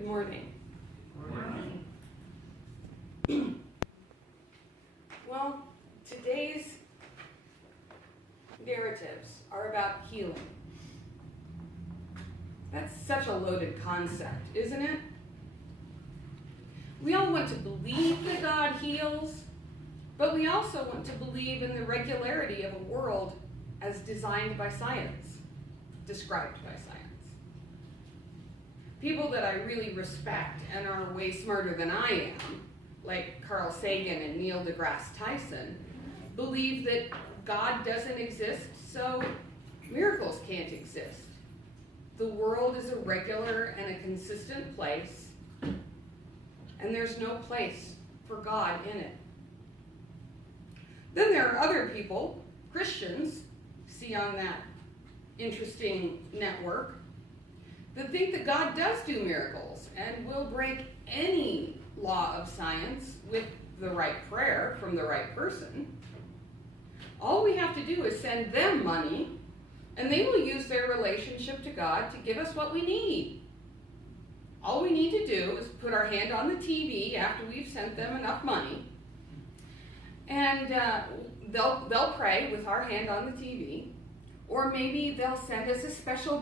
Good morning. Morning. Well, today's narratives are about healing. That's such a loaded concept, isn't it? We all want to believe that God heals, but we also want to believe in the regularity of a world as designed by science, described by science. People that I really respect and are way smarter than I am, like Carl Sagan and Neil deGrasse Tyson, believe that God doesn't exist, so miracles can't exist. The world is a regular and a consistent place, and there's no place for God in it. Then there are other people, Christians, see on that interesting network, that think that God does do miracles and will break any law of science with the right prayer from the right person. All we have to do is send them money, and they will use their relationship to God to give us what we need. All we need to do is put our hand on the TV after we've sent them enough money, and they'll pray with our hand on the TV, or maybe they'll send us a special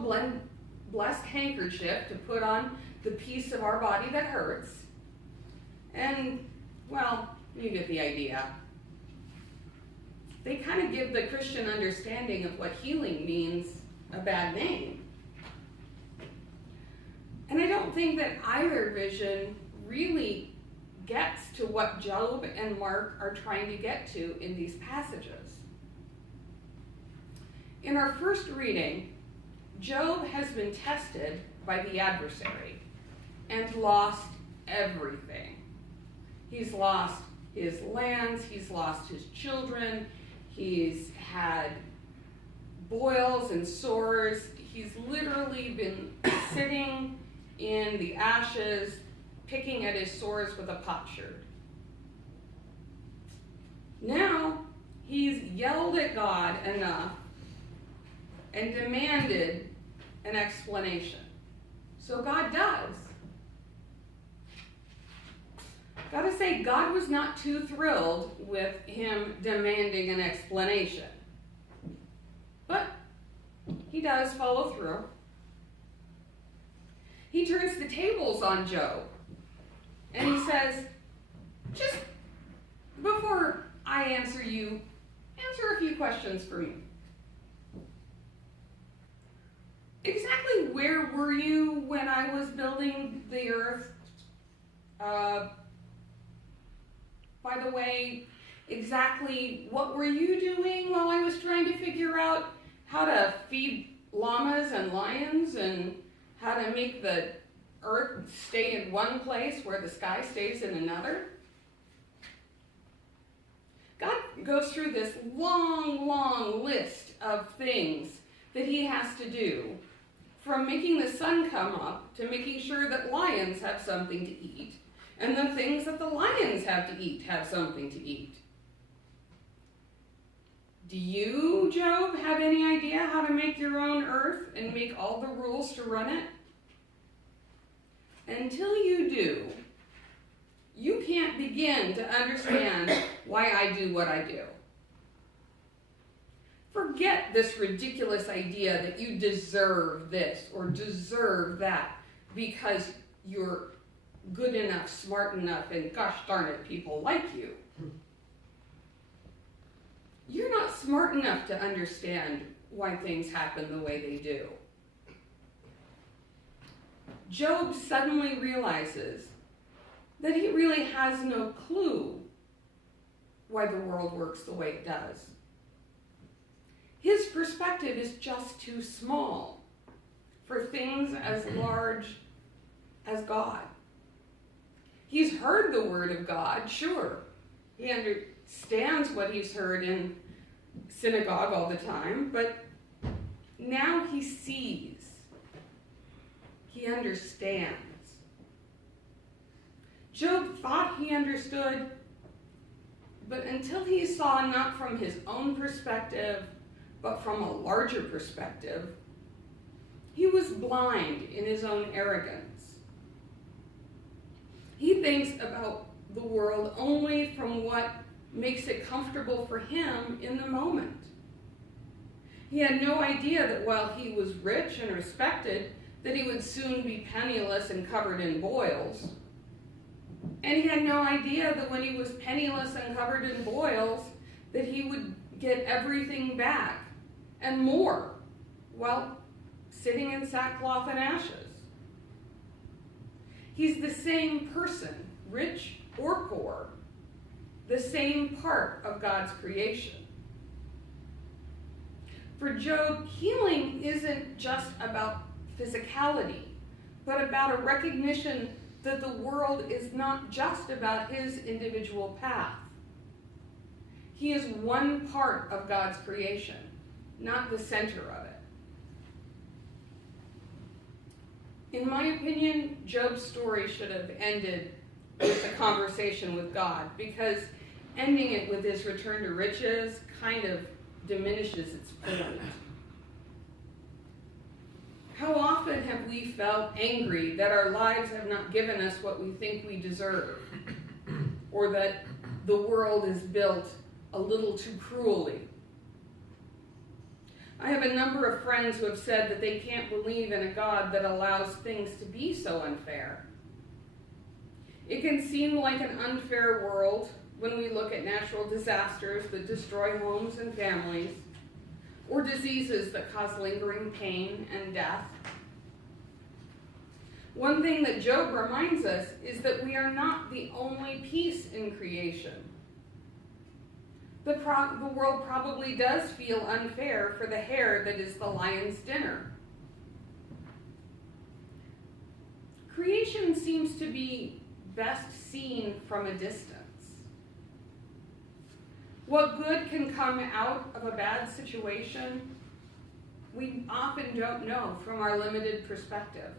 blessed handkerchief to put on the piece of our body that hurts. And, well, you get the idea. They kind of give the Christian understanding of what healing means a bad name. And I don't think that either vision really gets to what Job and Mark are trying to get to in these passages. In our first reading, Job has been tested by the adversary and lost everything. He's lost his lands, he's lost his children, he's had boils and sores, he's literally been sitting in the ashes, picking at his sores with a potsherd. Now, he's yelled at God enough and demanded an explanation. So God does. Gotta say, God was not too thrilled with him demanding an explanation. But he does follow through. He turns the tables on Job. And he says, just before I answer you, answer a few questions for me. Exactly where were you when I was building the earth? By the way, exactly what were you doing while I was trying to figure out how to feed llamas and lions and how to make the earth stay in one place where the sky stays in another? God goes through this long list of things that he has to do, from making the sun come up to making sure that lions have something to eat, and the things that the lions have to eat have something to eat. Do you, Job, have any idea how to make your own earth and make all the rules to run it? Until you do, you can't begin to understand why I do what I do. Forget this ridiculous idea that you deserve this or deserve that because you're good enough, smart enough, and gosh darn it, people like you. You're not smart enough to understand why things happen the way they do. Job suddenly realizes that he really has no clue why the world works the way it does. His perspective is just too small for things as large as God. He's heard the word of God, sure. He understands what he's heard in synagogue all the time, but now he sees. He understands. Job thought he understood, but until he saw not from his own perspective, but from a larger perspective, he was blind in his own arrogance. He thinks about the world only from what makes it comfortable for him in the moment. He had no idea that while he was rich and respected, that he would soon be penniless and covered in boils. And he had no idea that when he was penniless and covered in boils, that he would get everything back and more while sitting in sackcloth and ashes. He's the same person, rich or poor, the same part of God's creation. For Job, healing isn't just about physicality, but about a recognition that the world is not just about his individual path. He is one part of God's creation, not the center of it. In my opinion, Job's story should have ended with a conversation with God, because ending it with his return to riches kind of diminishes its point. How often have we felt angry that our lives have not given us what we think we deserve, or that the world is built a little too cruelly? I have a number of friends who have said that they can't believe in a God that allows things to be so unfair. It can seem like an unfair world when we look at natural disasters that destroy homes and families, or diseases that cause lingering pain and death. One thing that Job reminds us is that we are not the only piece in creation. The world probably does feel unfair for the hare that is the lion's dinner. Creation seems to be best seen from a distance. What good can come out of a bad situation, we often don't know from our limited perspective.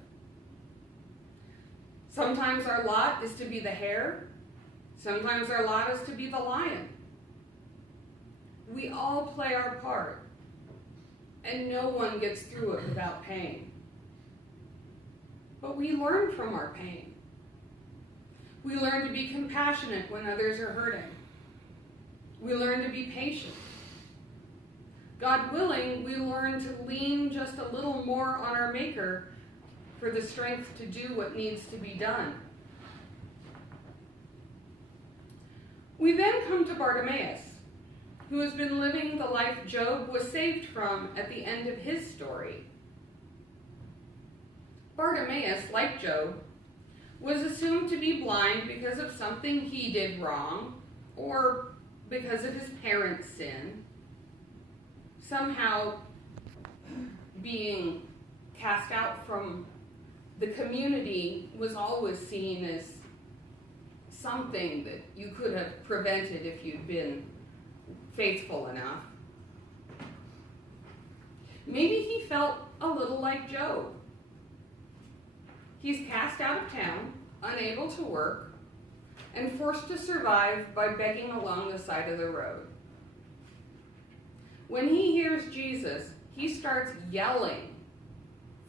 Sometimes our lot is to be the hare. Sometimes our lot is to be the lion. We all play our part, and no one gets through it without pain. But we learn from our pain. We learn to be compassionate when others are hurting. We learn to be patient. God willing, we learn to lean just a little more on our Maker for the strength to do what needs to be done. We then come to Bartimaeus, who has been living the life Job was saved from at the end of his story. Bartimaeus, like Job, was assumed to be blind because of something he did wrong, or because of his parents' sin. Somehow being cast out from the community was always seen as something that you could have prevented if you'd been faithful enough. Maybe he felt a little like Job. He's cast out of town, unable to work, and forced to survive by begging along the side of the road. When he hears Jesus, he starts yelling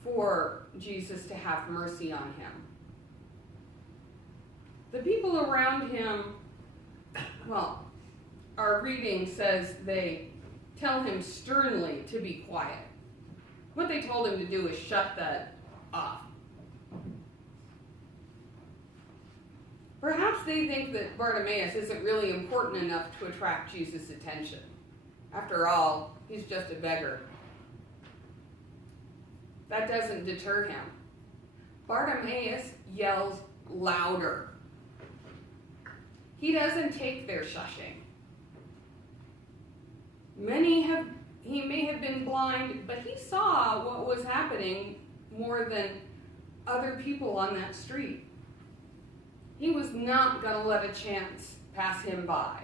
for Jesus to have mercy on him. The people around him, well, our reading says they tell him sternly to be quiet. What they told him to do is shut that off. Perhaps they think that Bartimaeus isn't really important enough to attract Jesus' attention. After all, he's just a beggar. That doesn't deter him. Bartimaeus yells louder. He doesn't take their shushing. He may have been blind, but he saw what was happening more than other people on that street. He was not going to let a chance pass him by.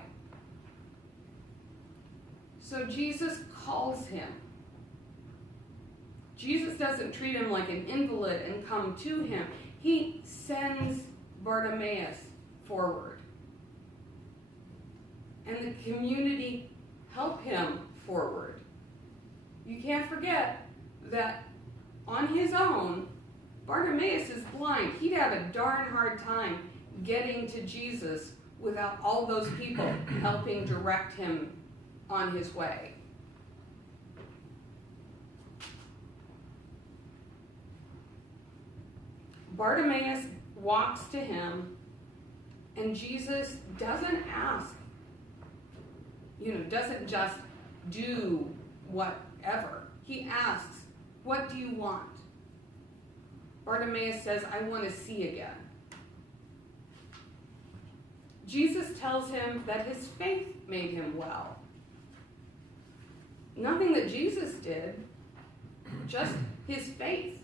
So Jesus calls him. Jesus doesn't treat him like an invalid and come to him. He sends Bartimaeus forward. And the community help him forward. You can't forget that on his own, Bartimaeus is blind. He'd have a darn hard time getting to Jesus without all those people helping direct him on his way. Bartimaeus walks to him, and Jesus doesn't ask, doesn't just do whatever. He asks, "What do you want?" Bartimaeus says, "I want to see again." Jesus tells him that his faith made him well. Nothing that Jesus did, just his faith.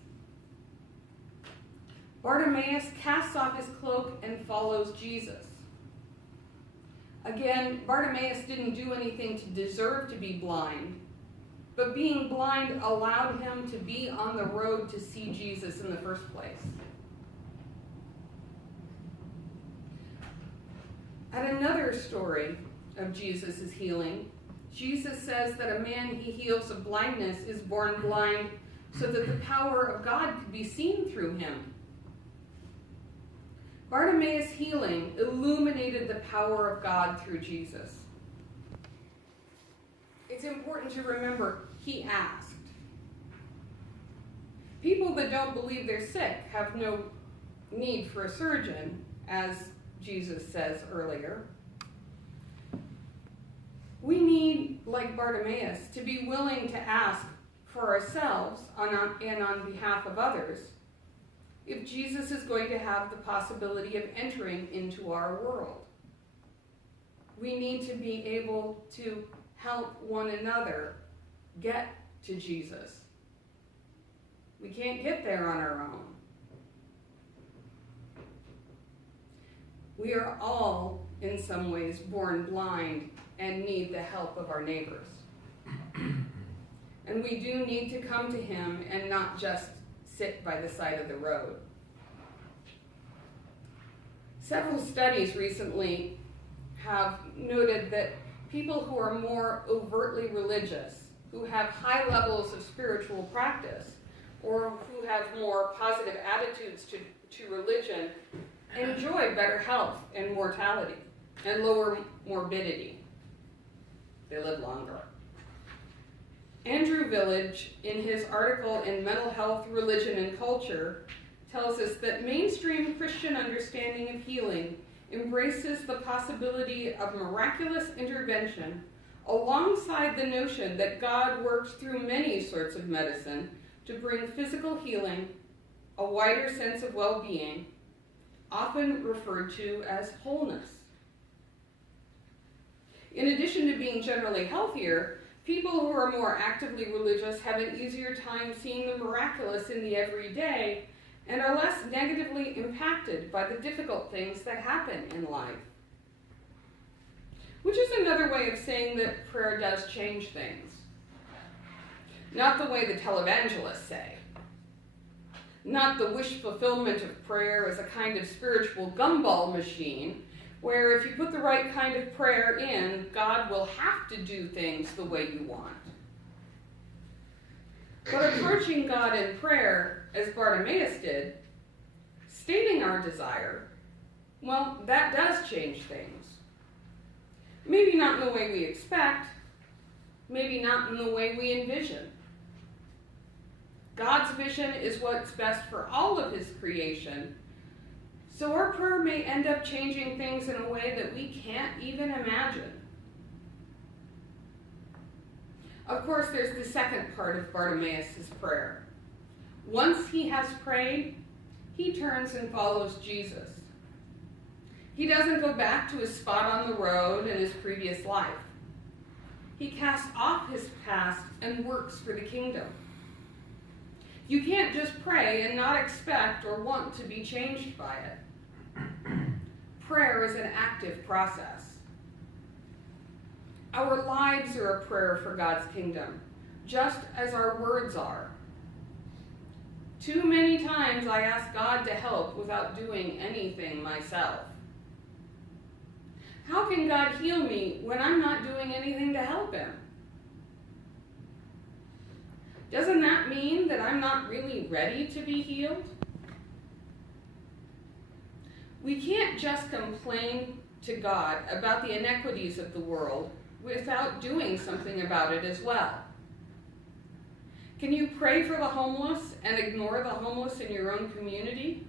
Bartimaeus casts off his cloak and follows Jesus. Again, Bartimaeus didn't do anything to deserve to be blind, but being blind allowed him to be on the road to see Jesus in the first place. At another story of Jesus' healing, Jesus says that a man he heals of blindness is born blind so that the power of God could be seen through him. Bartimaeus' healing illuminated the power of God through Jesus. It's important to remember he asked. People that don't believe they're sick have no need for a surgeon, as Jesus says earlier. We need, like Bartimaeus, to be willing to ask for ourselves and on behalf of others if Jesus is going to have the possibility of entering into our world. We need to be able to help one another get to Jesus. We can't get there on our own. We are all, in some ways, born blind and need the help of our neighbors. And we do need to come to him and not just sit by the side of the road. Several studies recently have noted that people who are more overtly religious, who have high levels of spiritual practice, or who have more positive attitudes to religion, enjoy better health and mortality and lower morbidity. They live longer. Andrew Village, in his article in Mental Health, Religion, and Culture, tells us that mainstream Christian understanding of healing embraces the possibility of miraculous intervention alongside the notion that God works through many sorts of medicine to bring physical healing, a wider sense of well-being, often referred to as wholeness. In addition to being generally healthier, people who are more actively religious have an easier time seeing the miraculous in the everyday and are less negatively impacted by the difficult things that happen in life. Which is another way of saying that prayer does change things. Not the way the televangelists say. Not the wish fulfillment of prayer as a kind of spiritual gumball machine, where if you put the right kind of prayer in, God will have to do things the way you want. But approaching God in prayer, as Bartimaeus did, stating our desire, well, that does change things. Maybe not in the way we expect, maybe not in the way we envision. God's vision is what's best for all of his creation, so our prayer may end up changing things in a way that we can't even imagine. Of course, there's the second part of Bartimaeus' prayer. Once he has prayed, he turns and follows Jesus. He doesn't go back to his spot on the road in his previous life. He casts off his past and works for the kingdom. You can't just pray and not expect or want to be changed by it. Prayer is an active process. Our lives are a prayer for God's kingdom, just as our words are. Too many times I ask God to help without doing anything myself. How can God heal me when I'm not doing anything to help him? Doesn't that mean that I'm not really ready to be healed? We can't just complain to God about the inequities of the world without doing something about it as well. Can you pray for the homeless and ignore the homeless in your own community?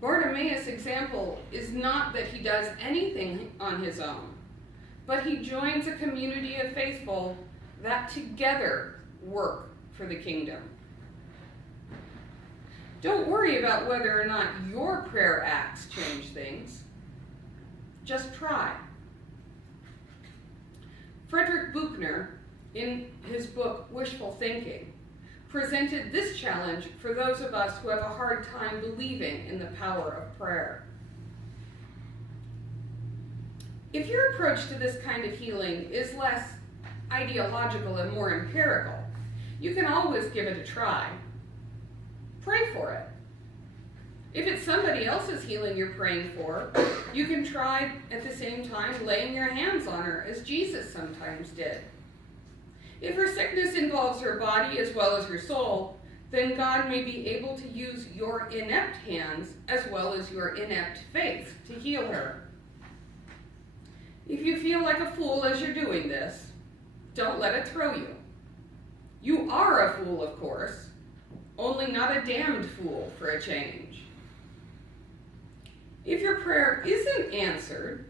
Bartimaeus' example is not that he does anything on his own, but he joins a community of faithful that together work for the kingdom. Don't worry about whether or not your prayer acts change things. Just try. Frederick Buechner, in his book Wishful Thinking, presented this challenge for those of us who have a hard time believing in the power of prayer. If your approach to this kind of healing is less ideological and more empirical, you can always give it a try. Pray for it. If it's somebody else's healing you're praying for, you can try at the same time laying your hands on her, as Jesus sometimes did. If her sickness involves her body as well as her soul, then God may be able to use your inept hands as well as your inept faith to heal her. If you feel like a fool as you're doing this, don't let it throw you. You are a fool, of course, only not a damned fool for a change. If your prayer isn't answered,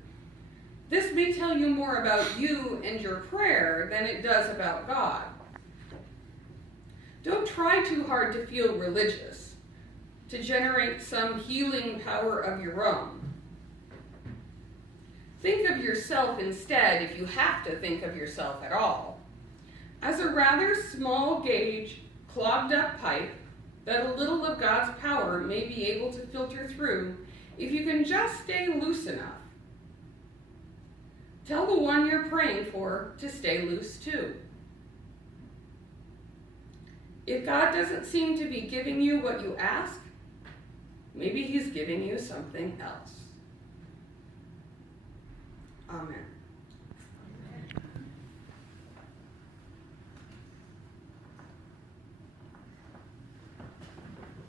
this may tell you more about you and your prayer than it does about God. Don't try too hard to feel religious, to generate some healing power of your own. Think of yourself instead, if you have to think of yourself at all, as a rather small gauge, clogged up pipe that a little of God's power may be able to filter through if you can just stay loose enough. Tell the one you're praying for to stay loose too. If God doesn't seem to be giving you what you ask, maybe he's giving you something else. Amen.